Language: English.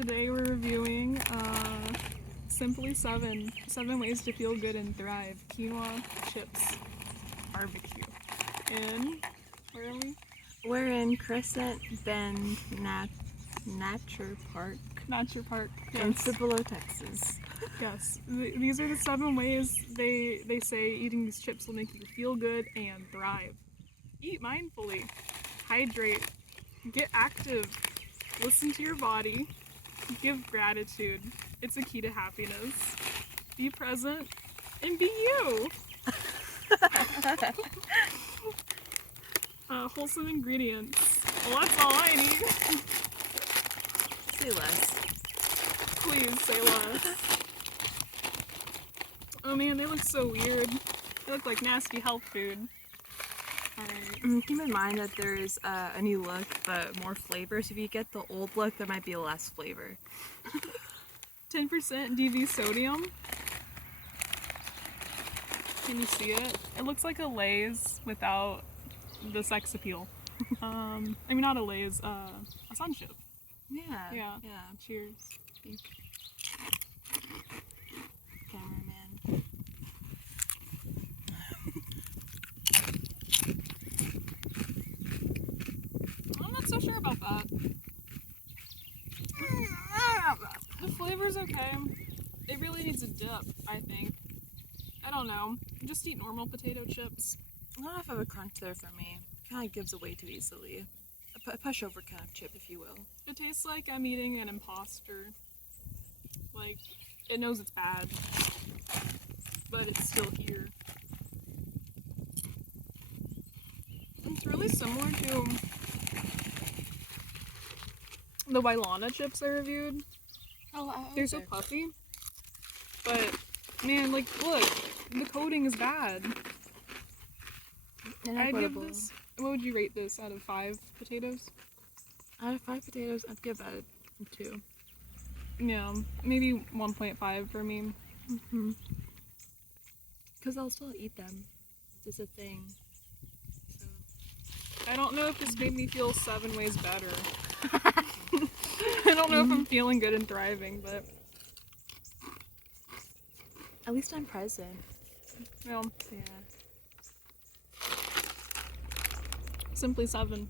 Today we're reviewing Simply 7 Ways to Feel Good and Thrive Quinoa Chips Barbecue. Where are we? We're in Crescent Bend Nature Park Yes. in Cibolo, Texas. Yes. These are the 7 ways they say eating these chips will make you feel good and thrive. Eat mindfully. Hydrate. Get active. Listen to your body. Give gratitude. It's a key to happiness. Be present and be you. Wholesome ingredients. Well, that's all I need. Say less. Please say less. Oh man, they look so weird. They look like nasty health food. Alright. Keep in mind that there is a new look, but more flavor. So if you get the old look, there might be less flavor. 10% DV sodium. Can you see it? It looks like a Lay's without the sex appeal. I mean, not a Lay's, a Sun Chip. Yeah. Cheers. Cameraman. I'm not so sure about that. The flavor's okay. It really needs a dip, I think. I don't know. Just eat normal potato chips. Not enough of a crunch there for me. Kind of gives away too easily. A pushover kind of chip, if you will. It tastes like I'm eating an imposter. Like, it knows it's bad, but it's still here. It's really similar to the Wailana chips I reviewed. They're so puffy, but man, like, look, the coating is bad. I'd give this, what would you rate this out of 5 potatoes? Out of 5 potatoes, I'd give that a 2. Yeah, maybe 1.5 for me. Because I'll still eat them. It's a thing. So. I don't know if this made me feel 7 ways better. I don't know if I'm feeling good and thriving, but At least I'm present. well, Yeah. Simply 7.